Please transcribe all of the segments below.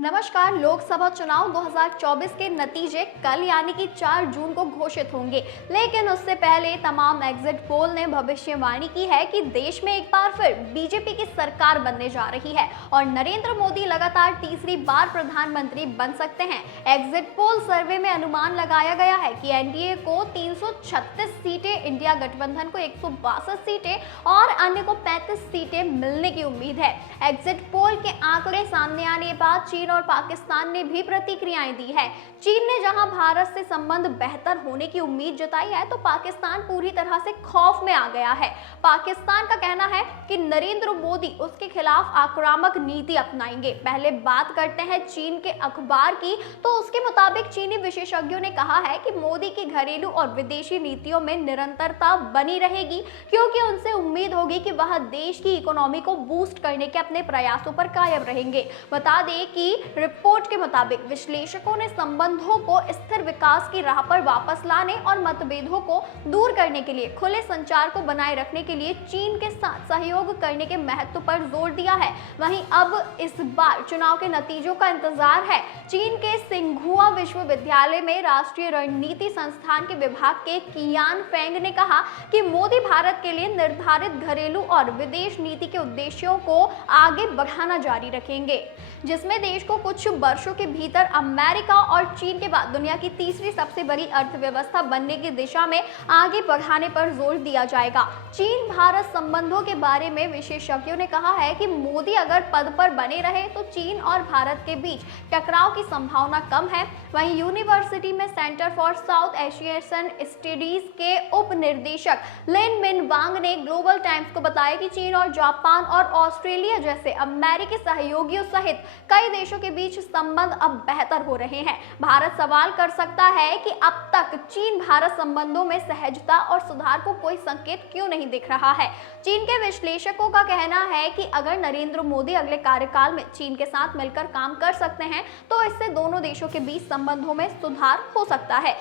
नमस्कार। लोकसभा चुनाव 2024 के नतीजे कल यानी कि 4 जून को घोषित होंगे, लेकिन उससे पहले तमाम एग्जिट पोल ने भविष्यवाणी की है कि देश में एक बार फिर बीजेपी की सरकार बनने जा रही है और नरेंद्र मोदी लगातार तीसरी बार प्रधानमंत्री बन सकते हैं। एग्जिट पोल सर्वे में अनुमान लगाया गया है कि एनडीए को 336 सीटें, इंडिया गठबंधन को 162 सीटें और अन्य को 35 सीटें मिलने की उम्मीद है। एग्जिट पोल के आंकड़े सामने आने के बाद चीन और पाकिस्तान ने भी प्रतिक्रियाएं दी है। चीन ने जहां भारत से संबंध बेहतर होने की उम्मीद जताई है, तो पाकिस्तान पूरी तरह से खौफ में आ गया है। पाकिस्तान का कहना है कि नरेंद्र मोदी उसके खिलाफ आक्रामक नीति अपनाएंगे। पहले बात करते हैं चीन के अखबार की, तो उसके मुताबिक चीनी विशेषज्ञों ने कहा है कि मोदी की घरेलू और विदेशी नीतियों में निरंतरता बनी रहेगी, क्योंकि उनसे उम्मीद होगी कि वह देश की इकोनॉमी को बूस्ट करने के अपने प्रयासों पर कायम रहेंगे। बता दें कि रिपोर्ट के मुताबिक विश्लेषकों ने संबंधों को स्थिर विकास की राह पर वापस लाने और मतभेदों को दूर करने के लिए खुले संचार को बनाए रखने के लिए चीन के साथ सहयोग करने के महत्व पर जोर दिया है। वहीं अब इस बार चुनाव के नतीजों का इंतजार है। चीन के सिंघुआ विश्वविद्यालय में राष्ट्रीय रणनीति संस्थान के विभाग के कियान फेंग ने कहा कि मोदी भारत के लिए निर्धारित घरेलू और विदेश नीति के उद्देश्यों को आगे बढ़ाना जारी रखेंगे, जिसमें देश को कुछ वर्षों के भीतर अमेरिका और चीन के बाद दुनिया की तीसरी सबसे बड़ी अर्थव्यवस्था बनने की दिशा में आगे बढ़ाने पर जोर दिया जाएगा। चीन भारत संबंधों के बारे में विशेषज्ञों ने कहा है कि मोदी अगर पद पर बने रहे तो चीन और भारत के बीच टकराव की संभावना कम है। वहीं यूनिवर्सिटी में centre for south Asian studies के उप निदेशक लिन मिन वांग ने ग्लोबल टाइम्स को बताया कि चीन और जापान और ऑस्ट्रेलिया जैसे अमेरिकी सहयोगियों सहित कई देशों के बीच संबंध अब बेहतर हो रहे हैं। भारत सवाल कर सकता है कि अब तक चीन भारत संबंधों में सहजता और सुधार को कोई संकेत क्यों नहीं दिख रहा है। चीन के विश्लेषकों का कहना है कि अगर नरेंद्र मोदी अगले कार्यकाल में चीन के साथ मिलकर काम कर सकते हैं तो इससे दोनों देशों के बीच संबंधों में सुधार हो सकता है।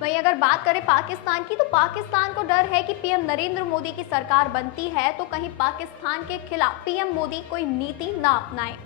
वहीं अगर बात करें पाकिस्तान की, तो पाकिस्तान को डर है कि पीएम नरेंद्र मोदी की सरकार बनती है तो कहीं पाकिस्तान के खिलाफ पीएम मोदी कोई नीति ना अपनाएं।